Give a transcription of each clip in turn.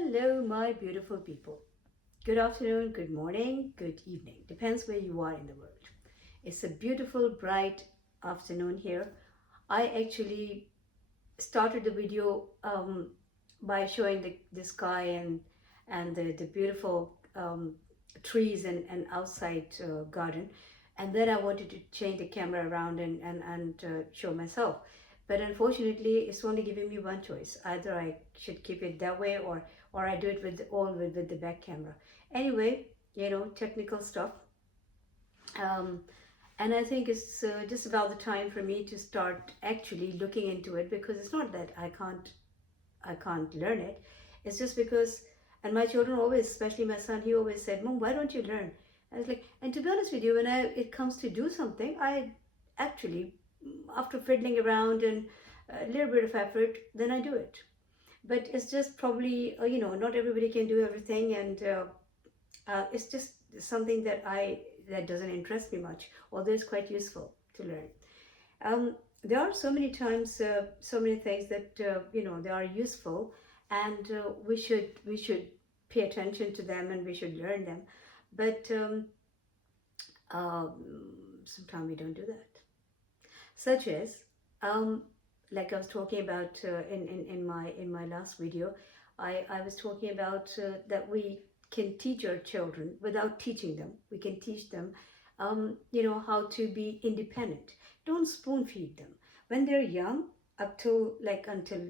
Hello, my beautiful people. Good afternoon, good morning, good evening. Depends where you are in the world. It's a beautiful, bright afternoon here. I actually started the video by showing the sky and the beautiful trees and outside garden. And then I wanted to change the camera around and show myself. But unfortunately, it's only giving me one choice. Either I should keep it that way or I do it with the back camera. Anyway, technical stuff. Um, and I think it's just about the time for me to start actually looking into it, because it's not that I can't learn it. It's just because, and my children always, especially my son, he always said, "Mom, why don't you learn?" I was like, and to be honest with you, when it comes to do something, I actually, after fiddling around and a little bit of effort, then I do it. But it's just probably, not everybody can do everything, and it's just something that doesn't interest me much, although it's quite useful to learn. There are so many times, so many things that they are useful, and we should pay attention to them and we should learn them. But um, sometimes we don't do that. Such as, um, like I was talking about in my last video, I was talking about that we can teach our children without teaching them. We can teach them, how to be independent. Don't spoon feed them when they're young. Up till until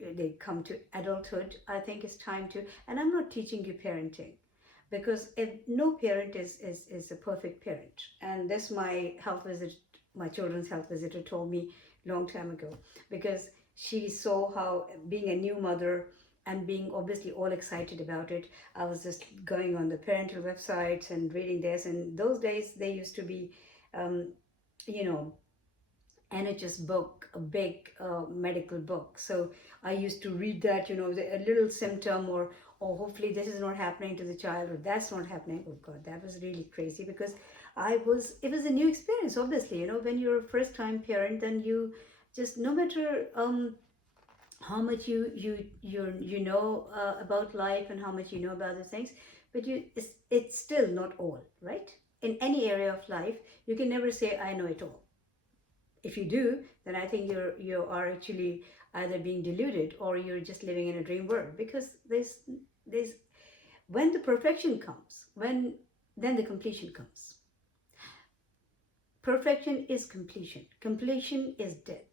they come to adulthood, I think it's time to. And I'm not teaching you parenting, because if no parent is a perfect parent, and that's my children's health visitor told me long time ago, because she saw how being a new mother and being obviously all excited about it. I was just going on the parental websites and reading this, and those days they used to be um, you know NHS book, a big medical book. So I used to read that, a little symptom, or hopefully this is not happening to the child, or that's not happening. Oh God, that was really crazy, because it was a new experience, obviously. When you're a first time parent, then you just, no matter how much you know about life, and how much you know about the things, but it's still not all, right? In any area of life, you can never say, I know it all. If you do, then I think you are actually either being deluded, or you're just living in a dream world, because there's when the perfection comes, then the completion comes. Perfection is completion. Completion is death.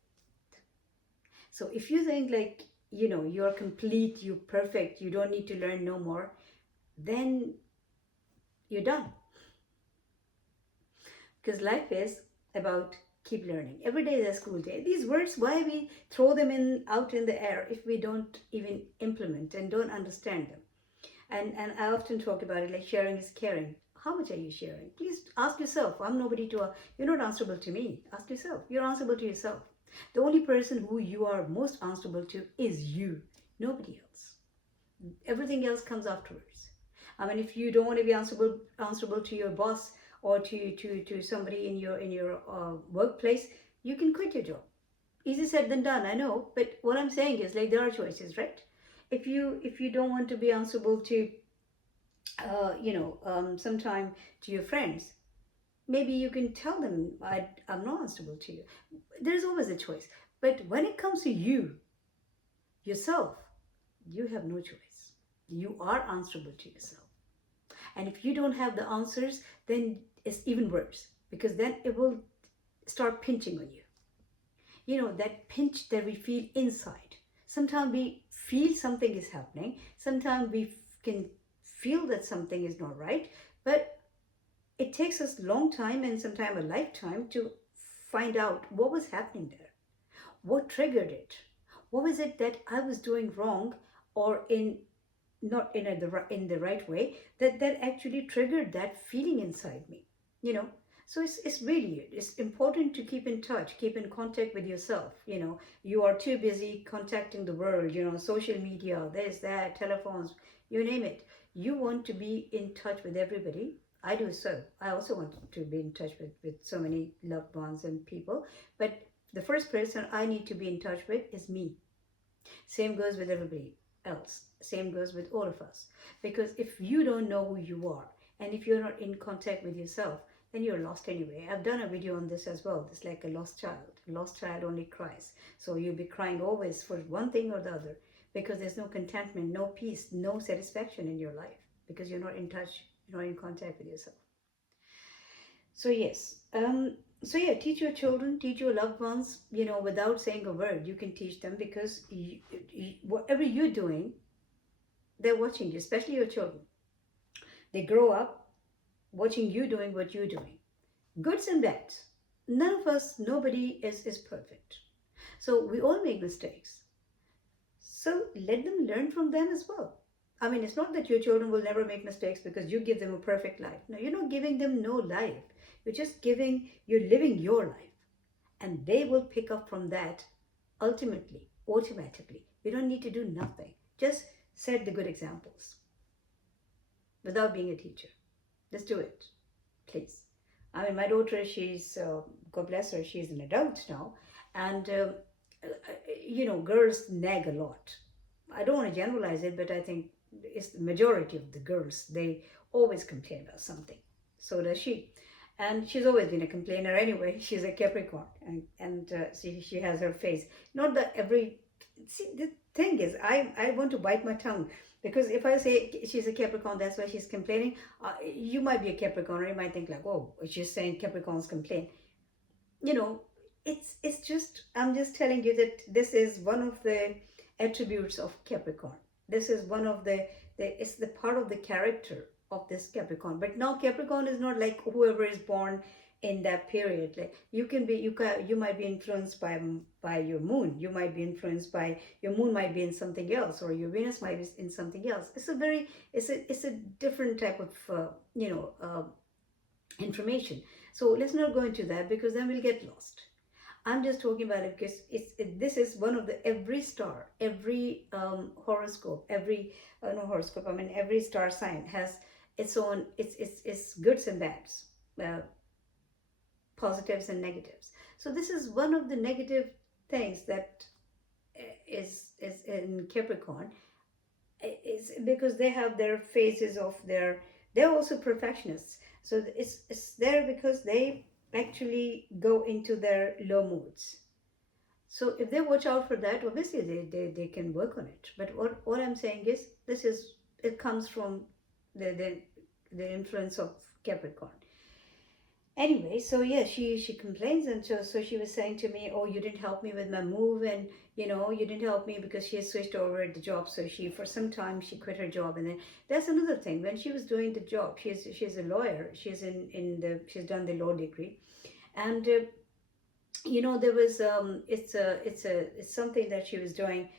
So if you think, like, you're complete, you're perfect, you don't need to learn no more, then you're done. Because life is about keep learning. Every day is a school day. These words, why we throw them in out in the air if we don't even implement and don't understand them? And I often talk about it, like sharing is caring. How much are you sharing? Please ask yourself. I'm nobody to. You're not answerable to me. Ask yourself. You're answerable to yourself. The only person who you are most answerable to is you. Nobody else. Everything else comes afterwards. I mean, if you don't want to be answerable to your boss, or to somebody in your workplace, you can quit your job. Easy said than done, I know, but what I'm saying is, like, there are choices, right? If you don't want to be answerable to sometime to your friends, maybe you can tell them, I'm not answerable to you. There's always a choice. But when it comes to yourself, you have no choice. You are answerable to yourself. And if you don't have the answers, then it's even worse, because then it will start pinching on you. That pinch that we feel inside. Sometimes we feel something is happening. Sometimes we can feel that something is not right. But it takes us a long time, and sometimes a lifetime, to find out what was happening there. What triggered it? What was it that I was doing wrong, or in not in the right way, that actually triggered that feeling inside me? you know so it's really, it's important to keep in touch, keep in contact with yourself. You are too busy contacting the world, social media, this, that, telephones, you name it. You want to be in touch with everybody. I do. So I also want to be in touch with so many loved ones and people, but the first person I need to be in touch with is me. Same goes with everybody. else. Same goes with all of us. Because if you don't know who you are, and if you're not in contact with yourself, then you're lost anyway. I've done a video on this as well. It's like a lost child. A lost child only cries. So you'll be crying always for one thing or the other, because there's no contentment, no peace, no satisfaction in your life, because you're not in touch, you're not in contact with yourself. So yes, so yeah, teach your children, teach your loved ones, without saying a word. You can teach them, because whatever you're doing, they're watching you, especially your children. They grow up watching you doing what you're doing, goods and bads. None of us, nobody is perfect. So we all make mistakes. So let them learn from them as well. I mean, it's not that your children will never make mistakes because you give them a perfect life. No, you're not giving them no life. You're living your life. And they will pick up from that ultimately, automatically. You don't need to do nothing. Just set the good examples without being a teacher. Just do it, please. I mean, my daughter, God bless her, she's an adult now. And, girls nag a lot. I don't want to generalize it, but I think it's the majority of the girls. They always complain about something. So does she. And she's always been a complainer anyway. She's a Capricorn. And she has her face. Not that every... See, the thing is, I want to bite my tongue. Because if I say she's a Capricorn, that's why she's complaining. You might be a Capricorn, or you might think like, oh, she's saying Capricorns complain. It's just, I'm just telling you that this is one of the attributes of Capricorn. This is one of it's the part of the character of this Capricorn. But now Capricorn is not like whoever is born in that period. Like you might be influenced by your moon. You might be influenced by your moon might be in something else, or your Venus might be in something else. It's a different type of information. So let's not go into that, because then we'll get lost. I'm just talking about it because this is one of every star, every horoscope, every star sign has its own, its goods and bads, positives and negatives. So this is one of the negative things that is in Capricorn, is because they have their phases of they're also perfectionists. So it's there because they actually go into their low moods. So if they watch out for that, obviously they can work on it. But what I'm saying is, it comes from the influence of Capricorn. Anyway, so yeah, she complains, and so she was saying to me, oh, you didn't help me with my move, and you didn't help me, because she has switched over the job. So for some time she quit her job. And then that's another thing. When she was doing the job, she's a lawyer. She's she's done the law degree. And there was it's something that she was doing.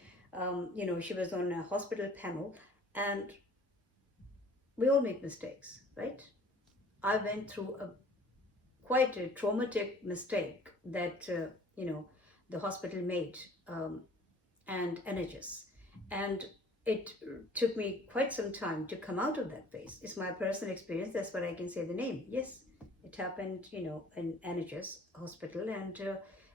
She was on a hospital panel, and we all make mistakes, right? I went through quite a traumatic mistake that the hospital made, and NHS, and it took me quite some time to come out of that phase. It's my personal experience. That's what I can say the name. Yes, it happened, in NHS hospital, and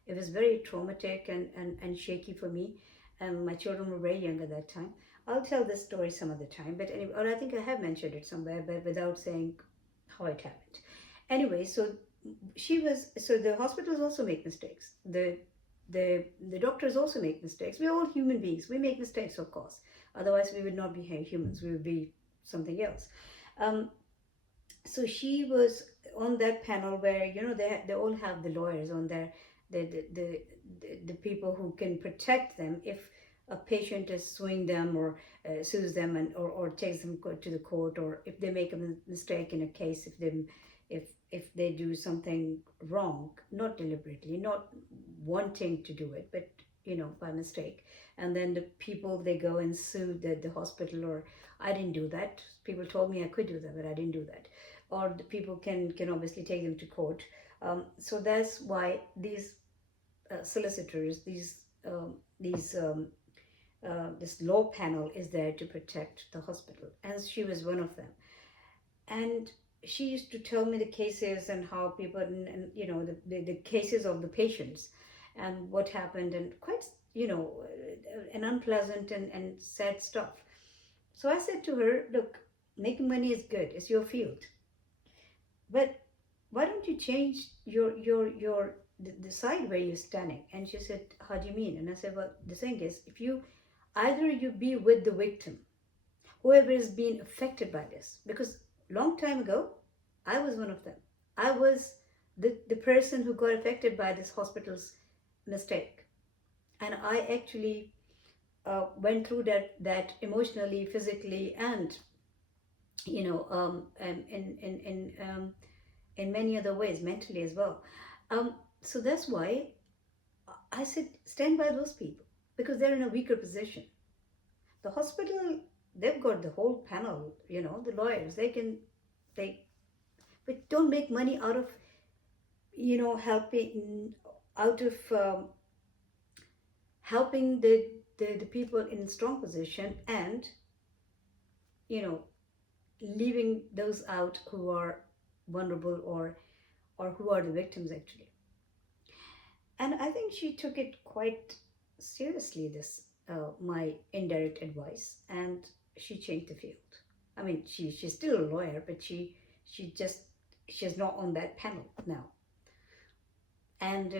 it was very traumatic and shaky for me. And my children were very young at that time. I'll tell this story some other time, but anyway, or I think I have mentioned it somewhere, but without saying how it happened. Anyway, so the hospitals also make mistakes. The doctors also make mistakes. We're all human beings. We make mistakes, of course. Otherwise, we would not be humans. We would be something else. So she was on that panel where they all have the lawyers on there, the people who can protect them if a patient is suing them, or sues them, or takes them to the court, or if they make a mistake in a case, if they do something wrong, not deliberately, not wanting to do it, but by mistake, and then the people, they go and sue the hospital, or I didn't do that. People told me I could do that, but I didn't do that. Or the people can obviously take them to court. So that's why these solicitors, this law panel is there to protect the hospital, and she was one of them. And she used to tell me the cases, and how people, and the cases of the patients, and what happened, and quite an unpleasant and sad stuff. So I said to her, look, making money is good, it's your field, but why don't you change the side where you're standing? And she said, how do you mean? And I said, well, the thing is, if you either you be with the victim, whoever is being affected by this, because long time ago I was one of them. I was the person who got affected by this hospital's mistake, and I actually went through that emotionally, physically, and in many other ways, mentally as well. So that's why I said stand by those people, because they're in a weaker position. The hospital, they've got the whole panel, the lawyers. They but don't make money out of helping out of helping the people in strong position, and you know leaving those out who are vulnerable, or who are the victims actually. And I think she took it quite seriously, this my indirect advice, and she changed the field. I mean, she's still a lawyer, but she's not on that panel now. And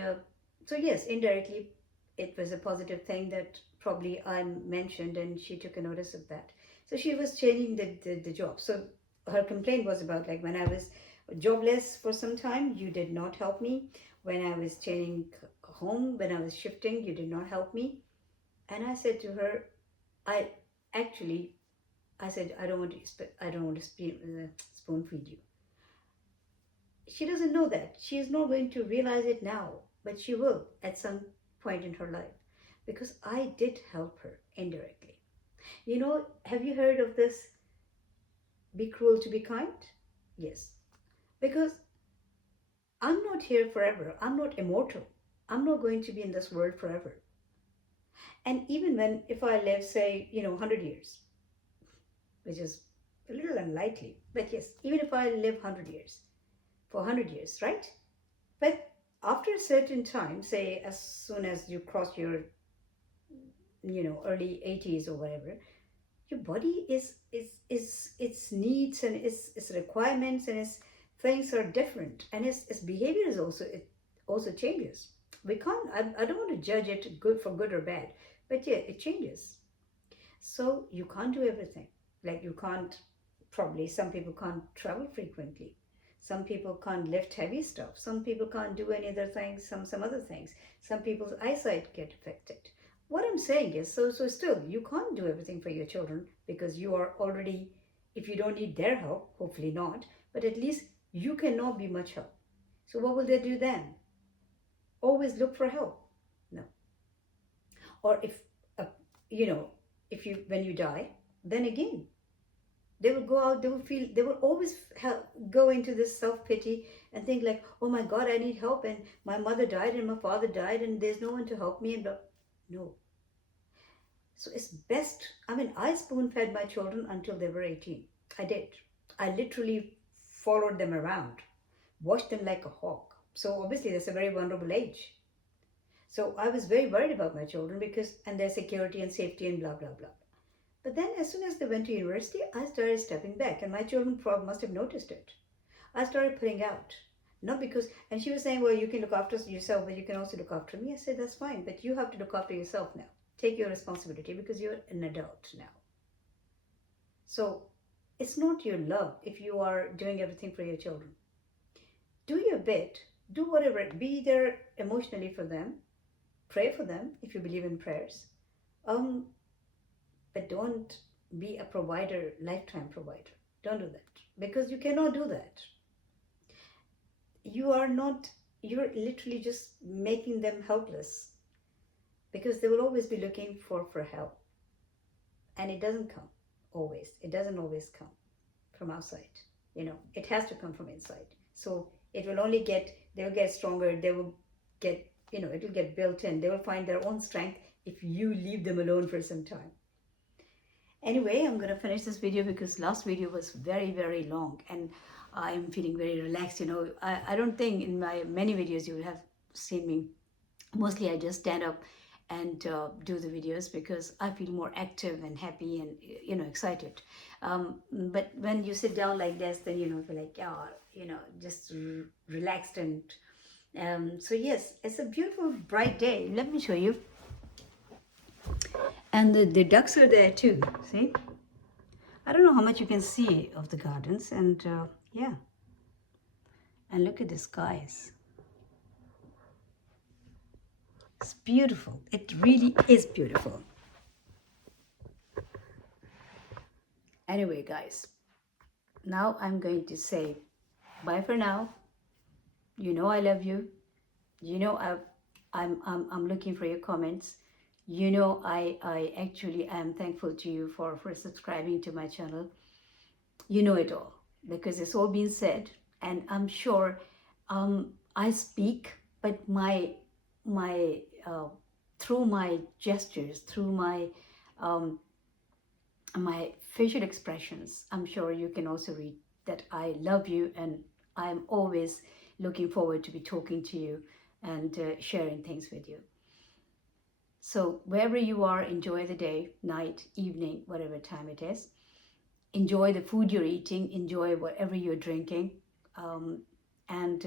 so yes, indirectly, it was a positive thing that probably I mentioned, and she took a notice of that. So she was changing the job. So her complaint was about, like, when I was jobless for some time, you did not help me. When I was changing home, when I was shifting, you did not help me. And I said to her, I actually, I said, I don't want to spoon feed you. She doesn't know that. She is not going to realize it now, but she will at some point in her life, because I did help her indirectly. Have you heard of this? Be cruel to be kind? Yes. Because I'm not here forever. I'm not immortal. I'm not going to be in this world forever. And even if I live, say, 100 years, which is a little unlikely, but yes, even if I live 100 years, for 100 years, right? But after a certain time, say as soon as you cross your, early 80s or whatever, your body is its needs and its requirements and its things are different, and its behavior is also, it also changes. We can't, I don't want to judge it good for good or bad, but yeah, it changes. So you can't do everything. Like, you can't, probably some people can't travel frequently, some people can't lift heavy stuff, some people can't do any other things, some other things, some people's eyesight get affected. What I'm saying is, so still you can't do everything for your children, because you are already, if you don't need their help, hopefully not, but at least you cannot be much help. So what will they do then? Always look for help? No. Or if uh, you know if you, when you die, then again they will go out, they will always go into this self-pity and think like, oh my god, I need help, and my mother died and my father died and there's no one to help me, and no. So it's best, I mean, I spoon fed my children until they were 18. I did. I literally followed them around, watched them like a hawk. So obviously that's a very vulnerable age. So I was very worried about my children, because, and their security and safety and blah blah blah. But then as soon as they went to university, I started stepping back, and my children must have noticed it. I started pulling out. Not because, and she was saying, well, you can look after yourself, but you can also look after me. I said, that's fine, but you have to look after yourself now. Take your responsibility, because you're an adult now. So it's not your love if you are doing everything for your children. Do your bit, do whatever, be there emotionally for them, pray for them if you believe in prayers. But don't be a provider, lifetime provider. Don't do that, because you cannot do that. You're literally just making them helpless, because they will always be looking for help, and it doesn't come always. It doesn't always come from outside. It has to come from inside. So it will only they will get stronger. They will get, it will get built in. They will find their own strength if you leave them alone for some time. Anyway, I'm going to finish this video, because last video was very, very long, and I'm feeling very relaxed. I don't think in my many videos you would have seen me. Mostly I just stand up and do the videos because I feel more active and happy and excited. But when you sit down like this, then feel like just relaxed and so yes, it's a beautiful bright day. Let me show you. And the ducks are there too. See, I don't know how much you can see of the gardens, and yeah, and look at the skies. It's beautiful. It really is beautiful. Anyway, guys, now I'm going to say bye for now. You know I love you. You know I'm looking for your comments. You know I actually am thankful to you for subscribing to my channel. You know it all because it's all been said, and I'm sure I speak, but my through my gestures, through my facial expressions, I'm sure you can also read that I love you, and I'm always looking forward to be talking to you and sharing things with you. So wherever you are, enjoy the day, night, evening, whatever time it is. Enjoy the food you're eating, enjoy whatever you're drinking, and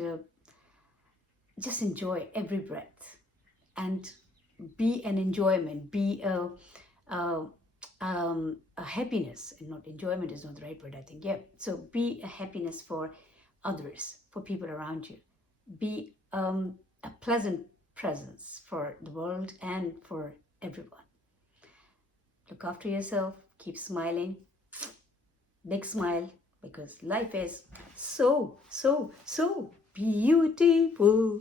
just enjoy every breath, and be an enjoyment, be a happiness, and not enjoyment is not the right word, I think. Yeah, so be a happiness for others, for people around you. Be a pleasant presence for the world and for everyone. Look after yourself, keep smiling, big smile, because life is so beautiful.